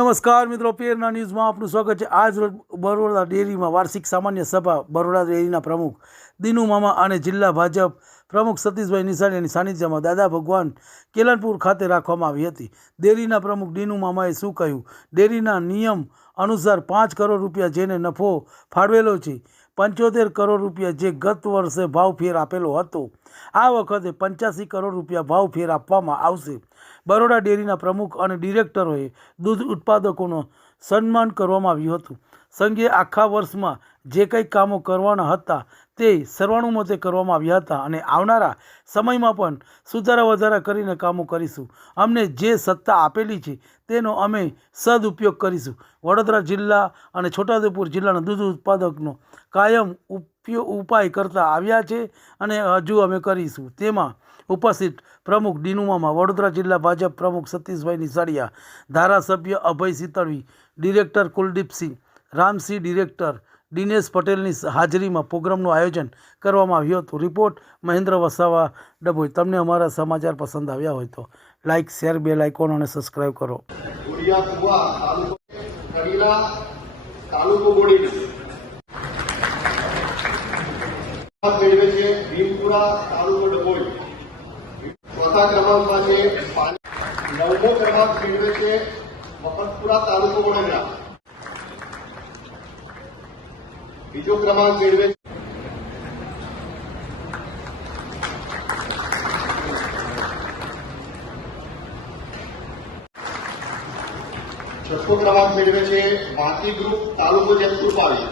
નમસ્કાર મિત્રો પેરના ન્યૂઝમાં આપનું સ્વાગત છે. આજ બરોડા ડેરીમાં વાર્ષિક સામાન્ય સભા, બરોડા ડેરીના પ્રમુખ દિનુ મામા અને જિલ્લા ભાજપ પ્રમુખ સતીશભાઈ નિશાળીની સાનિધ્યમાં દાદા ભગવાન કેલનપુર ખાતે રાખવામાં આવી હતી. ડેરીના પ્રમુખ દિનુ મામાએ શું કહ્યું? ડેરીના નિયમ અનુસાર પાંચ કરોડ રૂપિયા જેને નફો ફાળવેલો છે, પંચોતેર કરોડ રૂપિયા જે ગત વર્ષે ભાવ ફેર આપેલો હતો, આ વખતે પંચ્યાસી કરોડ રૂપિયા ભાવ ફેર આપવામાં આવશે. બરોડા ડેરીના પ્રમુખ અને ડિરેક્ટરોએ દૂધ ઉત્પાદકોનો સન્માન કરવામાં આવ્યું હતું. સંઘે આખા વર્ષમાં જે કંઈ કામો કરવાના હતા તે સર્વાનુમતે કરવામાં આવ્યા હતા અને આવનારા સમયમાં પણ સુધારા વધારા કરીને કામો કરીશું. અમને જે સત્તા આપેલી છે તેનો અમે સદઉપયોગ કરીશું. વડોદરા જિલ્લા અને છોટાઉદેપુર જિલ્લાના દૂધ ઉત્પાદકનો કાયમ ઉપયો ઉપાય કરતા આવ્યા છે અને હજુ અમે કરીશું. તેમાં ઉપસ્થિત પ્રમુખ ડીનુમામાં વડોદરા જિલ્લા ભાજપ પ્રમુખ સતીશભાઈ નિસાડિયા ધારાસભ્ય અભય સિતળવી, ડિરેક્ટર કુલદીપસિંહ રામસિંહ ડિરેક્ટર દિનેશ પટેલની હાજરીમાં પ્રોગ્રામનું આયોજન કરવામાં આવ્યું હતું. રિપોર્ટ મહેન્દ્ર વસાવા ડભોઈ. તમને અમારા સમાચાર પસંદ આવ્યા હોય તો લાઇક શેર, બે લાઇકોન અને સબસ્ક્રાઇબ કરો. તાલુકો કડીલા તાલુકો બોડીના મેળવે છે ભીમપુરા તાલુકો ડભોઈ ચોથા ક્રમાંકમાં છે પાન- નવમો ક્રમાંક મેળવે છે મફતપુરા તાલુકો વડોદરા બીજો ક્રમાંક મેળવે છે છઠ્ઠો ક્રમાંક મેળવે છે વાંકી ગ્રુપ તાલુકો જેતપુર પાવી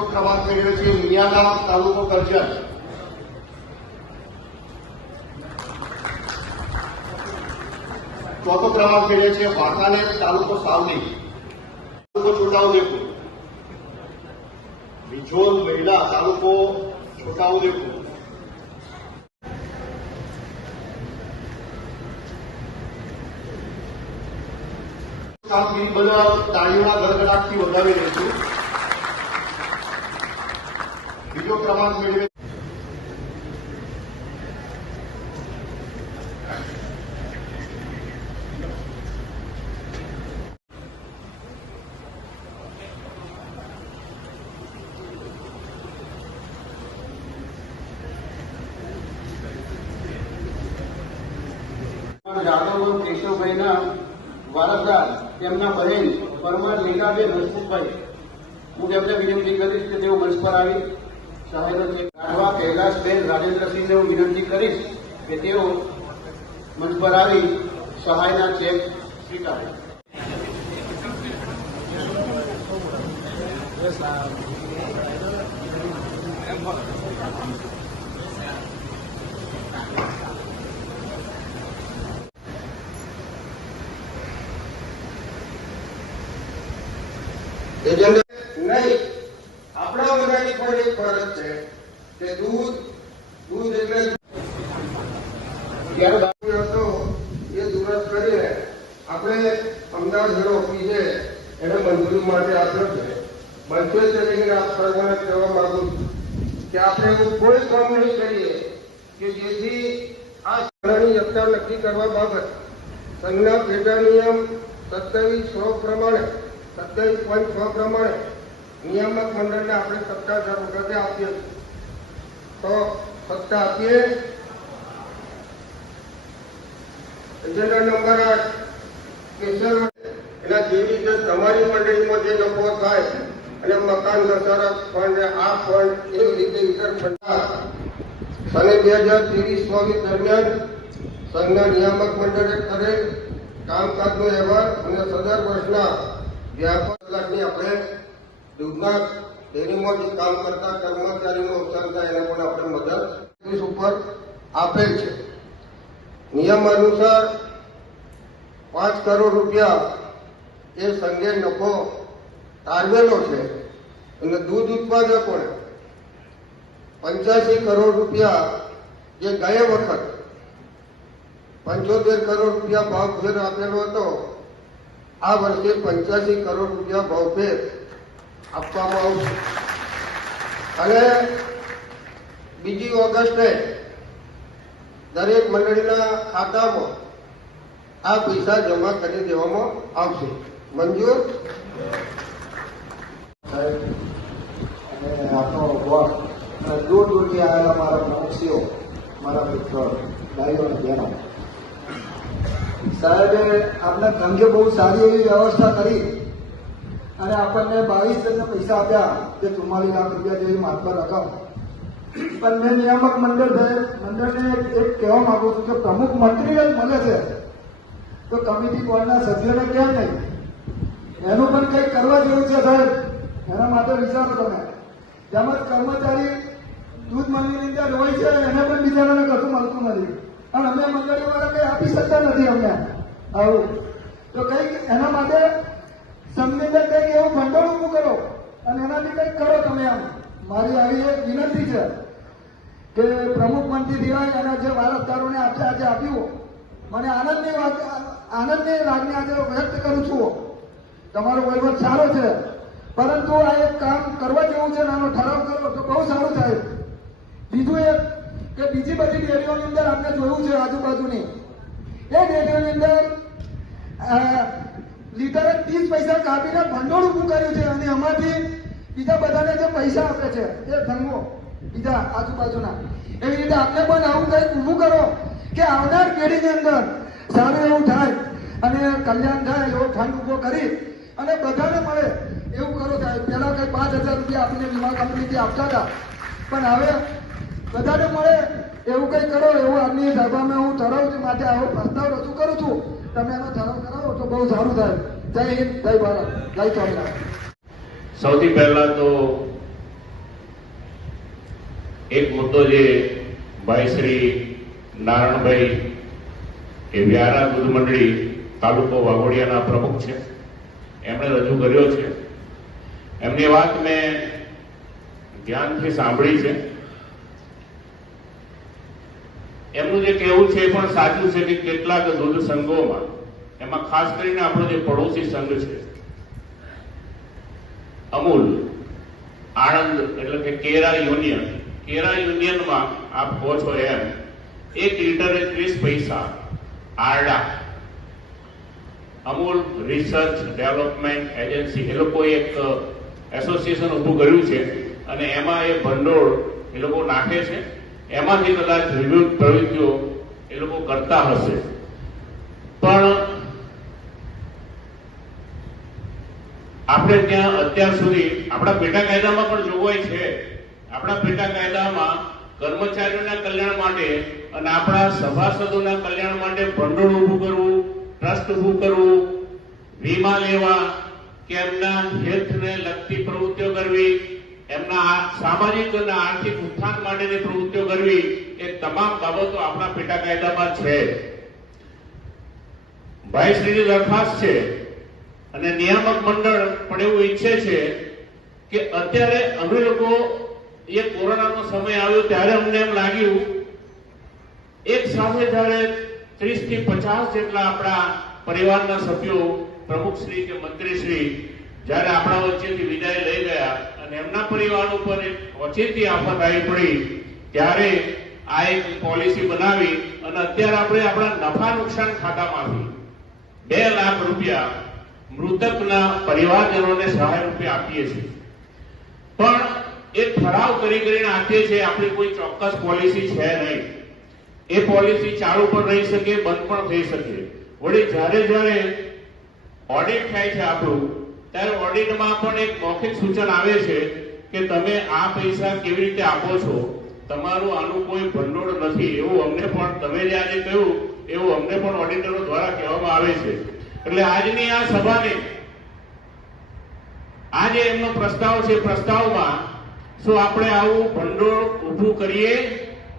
ત્રીજો ક્રમાંક મેળવે છે મિયાગામ તાલુકો કરજણ. ચોથો ક્રમાંક મેળવે છે, વાંકાનેર તાલુકો સાવલી. તાલુકો છોટાઉદેપુર. બીજોલ મહિલા તાલુકો છોટાઉદેપુર. કામગીરી બદલ તાળીઓના ગડગડાટથી વધાવી રહીશું બીજો ક્રમાંક મેળવે જાદવ કેશવભાઈના વારસદાર, તેમના બહેન પરમાર લીલાબેન હસમુખભાઈ હું તેમને વિનંતી કરીશ કે તેઓ મંચ પર આવી સહાયનો ચેક કાઢવા કૈલાસબેન રાજેન્દ્રસિંહને હું વિનંતી કરીશ કે તેઓ મંચ પર આવી સહાયના ચેક સ્વીકારે. એજન્ડા નહીં. પણ એક ફરજ છે કે દૂધ દૂધ એટલે આપણે એવું કોઈ કામ નહીં કે જેથી આ નક્કી કરવા બાબત સંઘના પેટા નિયમ સત્તાવીસ સો પ્રમાણે સત્તાવીસ પોઈન્ટ છ પ્રમાણે નિયામક મંડળને આપણે સત્તા વખતે આપીએ તો સત્તા આપીએ. એજન્ડા નંબર એના જેવી રીતે તમારી મંડળીમાં જે નફો થાય અને મકાન ઘસારા ફંડ આ ફંડ એવી રીતે ઇતર ફંડ અને બે હજાર ત્રેવીસ ચોવીસ દરમિયાન સંઘના નિયામક મંડળે કરેલ કામકાજનો અહેવાલ અને સદર વર્ષના વ્યાપક લાખની આપણે દૂધના ડેરીમાં જે કામ કરતા કર્મચારીનું અવસાન થાય એને પણ આપણે મદદ ઉપર આપેલ છે. નિયમ અનુસાર પાંચ કરોડ રૂપિયા એ સંઘે નફો તારવેલો છે અને દૂધ ઉત્પાદકોને પંચ્યાસી કરોડ રૂપિયા જે ગયા વખત પંચોતેર કરોડ રૂપિયા ભાવ ફેર આપેલો હતો, આ વર્ષે પંચ્યાસી કરોડ રૂપિયા ભાવ ફેર આપવામાં આવશે અને બીજી ઓગસ્ટે દરેક મંડળીના ખાતામાં આ પૈસા જમા કરી દેવામાં આવશે. મંજૂર? અને આપણો બોસ દૂર દૂરથી આવેલા મારા પ્રમુખશ્રીઓ મારા મિત્રો, ભાઈઓ અને બહેનો. સાહેબે આપણે ધંધે બહુ સારી એવી વ્યવસ્થા કરી. અને આપણને બાવીસ હજાર પૈસા આપ્યા જે ચુમ્માલીસ લાખ રૂપિયા જેવી માત્ર રકમ પણ મેં નિયામક મંડળ મંડળને એક કહેવા માંગુ છું કે પ્રમુખ મંત્રીને જ મળે છે. તો કમિટી બોર્ડના સભ્યોને કેમ નહીં. એનું પણ કંઈક કરવા જેવું છે સાહેબ. એના માટે વિચારો તમે. તેમજ કર્મચારી દૂધ મંડળની અંદર હોય છે, એને પણ બિચારાને કશું મળતું નથી. અને અમે મંડળી વાળા કંઈ આપી શકતા નથી અમને. આવું. તો કંઈક એના માટે અંદર કંઈક એવું ભંડોળ ઊભું કરો અને એનાથી કંઈક કરો તમે આમ. મારી આવી એક વિનંતી છે કે પ્રમુખ મંત્રી દિવાળી અને જે વારસદારોને આજે આજે આપ્યું, મને આનંદની વાત, આનંદની લાગણી આજે વ્યક્ત કરું છું. તમારો વહીવટ સારો છે. પરંતુ આ એક કામ કરવા જેવું છે આનો ઠરાવ કરો તો બહુ સારું થાય. બીજું એક કે બીજી બધી ડેરીઓની અંદર આપણે જોયું છે આજુબાજુની. એ ડેરીઓની અંદર લીટરે ત્રીસ પૈસા કાપીને ભંડોળ ઊભું કર્યું છે અને એમાંથી બીજા બધાને જે પૈસા આપે છે, એ ધર્મો બીજા આજુબાજુના. એવી રીતે આપણે પણ આવું કંઈક ઊભું કરો કે આવનાર પેઢીની અંદર સારું એવું થાય અને કલ્યાણ થાય એવો ફંડ ઊભો કરી અને બધાને મળે એવું કરો. સાહેબ, પહેલા કઈ પાંચ હજાર રૂપિયા આપીને વીમા કંપનીથી આપતા હતા. પણ હવે બધાને મળે એવું કઈ કરો, એવું આજની સભામાં હું ઠરાવ છું માટે આવો પ્રસ્તાવ રજૂ કરું છું. તમે એનો ઠરાવ કરાવો તો બહુ સારું થાય. જય હિન્દ, જય ભારત, જય સ્વામિનારાયણ. સૌથી પહેલા તો એક મુદ્દો જે ભાઈ શ્રી નારાયણભાઈ એ વ્યારા દૂધ મંડળી તાલુકો વાઘોડિયાના પ્રમુખ છે. એમણે રજૂ કર્યો છે. એમની વાત મેં ધ્યાનથી સાંભળી છે. એમનું જે કહેવું છે એ પણ સાચું છે કે કેટલાક દૂધ સંઘોમાં, એમાં ખાસ કરીને આપણો જે પડોશી સંઘ છે, અમૂલ, આણંદ એટલે કે કેરા યુનિયન, કેરા યુનિયનમાં આપ કહો છો એમ, એક લીટરે ત્રીસ પૈસા, આરડા. અમૂલ રિસર્ચ ડેવલપમેન્ટ એજન્સી, એ લોકો એક એસોસિએશન ઊભું કર્યું છે, અને એમાં એ ભંડોળ એ લોકો નાખે છે. એમાંથી કદાચ વિવિધ પ્રવૃત્તિઓ એ લોકો કરતા હશે. પણ આપણે ત્યાં અત્યાર સુધી આપણા પેટા કાયદામાં પણ જોગવાઈ છે. આપણા પેટા કાયદામાં કર્મચારીઓના કલ્યાણ માટે અને આપણા સભાસદોના કલ્યાણ માટે ભંડોળ ઊભું કરવું, ટ્રસ્ટ ઊભું કરવું, વીમા લેવા, કે એમના હેલ્થને લગતી પ્રવૃત્તિઓ કરવી એમના સામાજિક અને આર્થિક ઉત્થાન માટેની પ્રવૃત્તિઓ કરવી એ તમામ બાબતો આપણા પેટા કાયદામાં છે. ભાઈશ્રીની દરખાસ્ત છે અને નિયામક મંડળ પણ એવું ઈચ્છે છે કે અત્યારે અમે લોકો એ કોરોનાનો સમય આવ્યો ત્યારે અમને એમ લાગ્યું એક સાથે જ્યારે ત્રીસથી પચાસ જેટલા આપણા પરિવારના સભ્યો પ્રમુખશ્રી કે મંત્રીશ્રી જ્યારે આપણા વચ્ચેથી વિદાય લઈ ગયા અને એમના પરિવાર ઉપર ઓચિંતી આફત આવી પડી. ત્યારે આ એક પોલિસી બનાવી અને અત્યારે આપણે આપણા નફા નુકસાન ખાતામાંથી બે લાખ રૂપિયા મૃતકના પરિવારજનોને સહાય રૂપે આપીએ છીએ. પણ એ ઠરાવ કરી કરીને આપીએ છીએ, આપણી કોઈ ચોક્કસ પોલિસી છે નહીં. એ પોલિસી ચાલુ પણ રહી શકે, બંધ પણ થઈ શકે. વળી જ્યારે જ્યારે ઓડિટ થાય છે આપણું ત્યારે ઓડિટમાં પણ એક મૌખિક સૂચન આવે છે કે તમે આ પૈસા કેવી રીતે આપો છો? તમારું આનું કોઈ ભંડોળ નથી. એવું અમને પણ, તમે જે આજે કહ્યું, એવું અમને પણ ઓડિટરો દ્વારા કહેવામાં આવે છે. એટલે આજની આ સભાને, આજે એમનો પ્રસ્તાવ છે, પ્રસ્તાવમાં શું આપણે આવું ભંડોળ ઊભું કરીએ?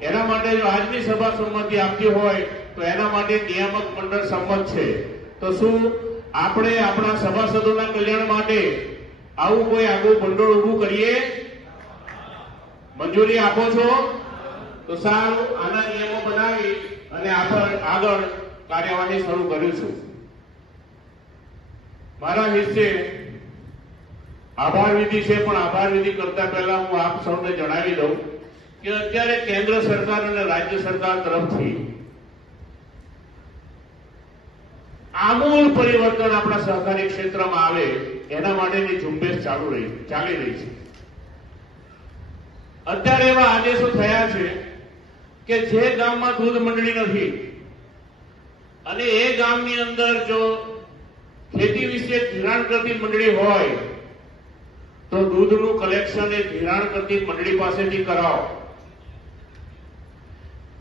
એના માટે જો આજની સભા સંમતિ આપતી હોય, તો એના માટે નિયામક મંડળ સંમત છે. તો શું આપણે આપણા સભાસદોના કલ્યાણ માટે આવું કોઈ આગવું ભંડોળ ઊભું કરીએ? મંજૂરી આપો છો? તો સારું, આના નિયમો બનાવી અને આગળ કાર્યવાહી શરૂ કરીશું. મારા હિસ્સે આભાર વિધિ છે, પણ આભાર વિધિ કરતા પહેલા હું આપ સૌને જણાવી દઉં કે અત્યારે કેન્દ્ર સરકાર અને રાજ્ય સરકાર તરફથી આમૂલ પરિવર્તન આપણા સહકારી ક્ષેત્રમાં આવે, એના માટેની ઝુંબેશ ચાલુ રહી, ચાલી રહી છે. અત્યારે એવા આદેશો થયા છે કે જે ગામમાં દૂધ મંડળી નથી, અને એ ગામની અંદર જો ખેતી વિશે ધિરાણ કરતી મંડળી હોય, તો દૂધનું કલેક્શન એ ધિરાણ કરતી મંડળી પાસેથી કરાવો.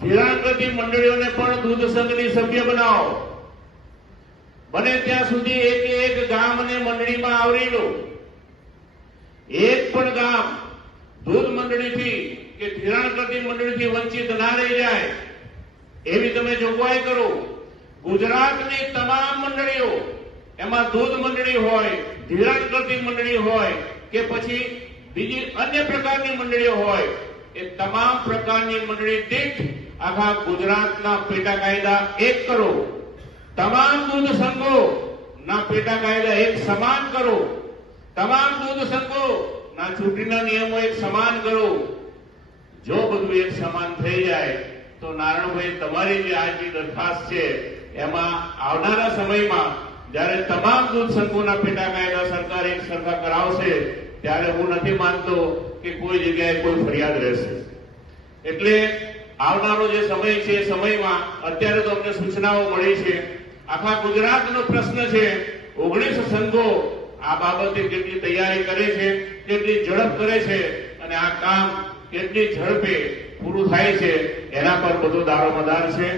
ધિરાણ કરતી મંડળીઓને પણ દૂધ સંઘની સભ્ય બનાવો. બને ત્યાં સુધી એક એક ગામ અને મંડળીમાં આવરી લો. એક પણ ગામ દૂધ મંડળીથી કે ધિરાણ મંડળીથી વંચિત ના રહી જાય, એવી તમે જોગવાઈ કરો. ગુજરાતની તમામ મંડળીઓ, એમાં દૂધ મંડળી હોય ધિરાણ કરતી મંડળી હોય, કે પછી બીજી અન્ય પ્રકારની મંડળીઓ હોય, એ તમામ પ્રકારની મંડળી દીઠ આખા ગુજરાતના પેટા કાયદા એક કરો. તમામ દૂધ સંઘો, ના પેટા કાયદા એક સમાન કરો. તમામ દૂધ સંઘો, ના ચૂંટણીના નિયમો એક સમાન કરો. જો બધું એક સમાન થઈ જાય, તો નારાયણભાઈ તમારી જે આજની દરખાસ્ત છે, એમાં આવનારા સમયમાં જ્યારે તમામ દૂધ સંઘોના પેટા કાયદા સરકાર એક સરખા કરાવશે, ત્યારે હું નથી માનતો કે કોઈ જગ્યાએ કોઈ ફરિયાદ રહેશે. એટલે આવનારો જે સમય છે, એ સમયમાં અત્યારે તો અમને સૂચનાઓ મળી છે આખા ગુજરાતનો પ્રશ્ન છે, ઓગણીસ સંઘો આ બાબતે કેટલી તૈયારી કરે છે, કેટલી ઝડપ કરે છે અને આ કામ કેટલી ઝડપે પૂરું થાય છે, એના પર બધો દારોમદાર છે.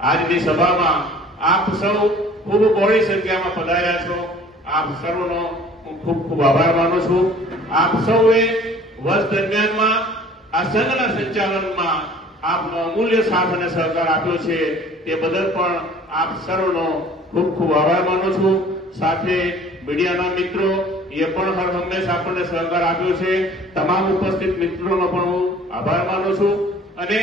આજની સભામાં આપ સૌ ખૂબ બહોળી સંખ્યામાં પધાર્યા છો. આપ સર્વનો હું ખૂબ ખૂબ આભાર માનું છું. આપ સૌએ વર્ષ દરમિયાનમાં આ સંઘના સંચાલનમાં આપનો અમૂલ્ય સાથ અને સહકાર આપ્યો છે. તે બદલ પણ આપ સર્વનો ખૂબ ખૂબ આભાર માનું છું. સાથે મીડિયાના મિત્રો, એ પણ હર હંમેશા આપણને સહકાર આપ્યો છે. તમામ ઉપસ્થિત મિત્રોનો પણ હું આભાર માનું છું. અને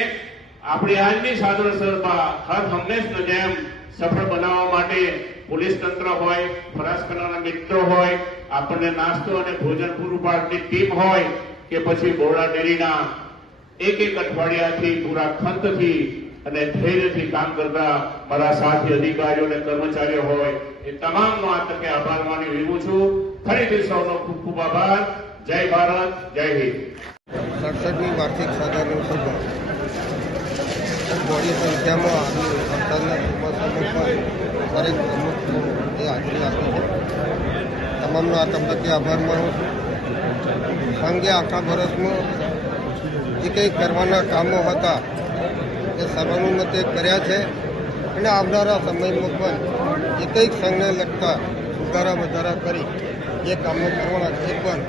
આપણી આજની સાધારણ સભા હર હંમેશની જેમ સફળ બનાવવા માટે પોલીસ તંત્ર હોય ફરાસ કરનારા મિત્રો હોય, આપણને નાસ્તો અને ભોજન પૂરું પાડતી ટીમ હોય, કે પછી બોરડા ડેરીના એક એક અઠવાડિયાથી પૂરા ખંતથી અને ધૈર્યથી કામ કરતા મારા સાથી અધિકારીઓ અને કર્મચારીઓ હોય, એ તમામનો આ તકે આભાર માની રહ્યું છું. ફરીથી સૌનો ખૂબ ખૂબ આભાર. જય ભારત, જય હિન્દ. સડસઠમી વાર્ષિક સાધારણ સભા મોટી સંખ્યામાં આવી વરસાદના ચોમાસામાં પણ દરેક પ્રમુખ એ હાજરી આપી છે, તમામનો આ તબક્કે આભાર માનું છું. સંઘે આખા વર્ષમાં જે કંઈ કરવાના કામો હતા એ સર્વાનુમતે કર્યા છે અને આવનારા સમયમાં પણ જે કંઈક સંઘને લગતા સુધારા વધારા કરી જે કામો કરવાના છે પણ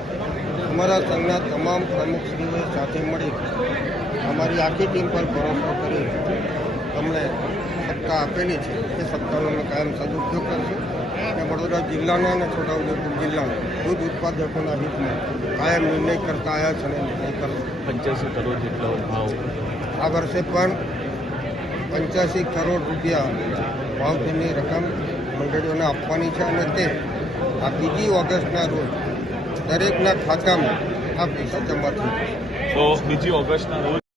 અમારા સંઘના તમામ પ્રમુખશ્રીઓએ સાથે મળી અમારી આખી ટીમ પર ભરોસો કરી અમને સત્તા આપેલી છે. એ સત્તાનો અમે કાયમ સદુપયોગ કરશું. અને વડોદરા જિલ્લાના અને છોટાઉદેપુર જિલ્લાના દૂધ ઉત્પાદકોના હિતમાં કાયમ નિર્ણય કરતા આવ્યા છે અને નિર્ણય કરશું. પંચ્યાસી કરોડ જેટલો ભાવ. આ વર્ષે પણ પંચ્યાસી કરોડ રૂપિયા ભાવની રકમ મંડળીઓને આપવાની છે અને તે આ બીજી ઓગસ્ટના રોજ દરેકના ખાતામાં આ પૈસા જમા થશે તો બીજી ઓગસ્ટના રોજ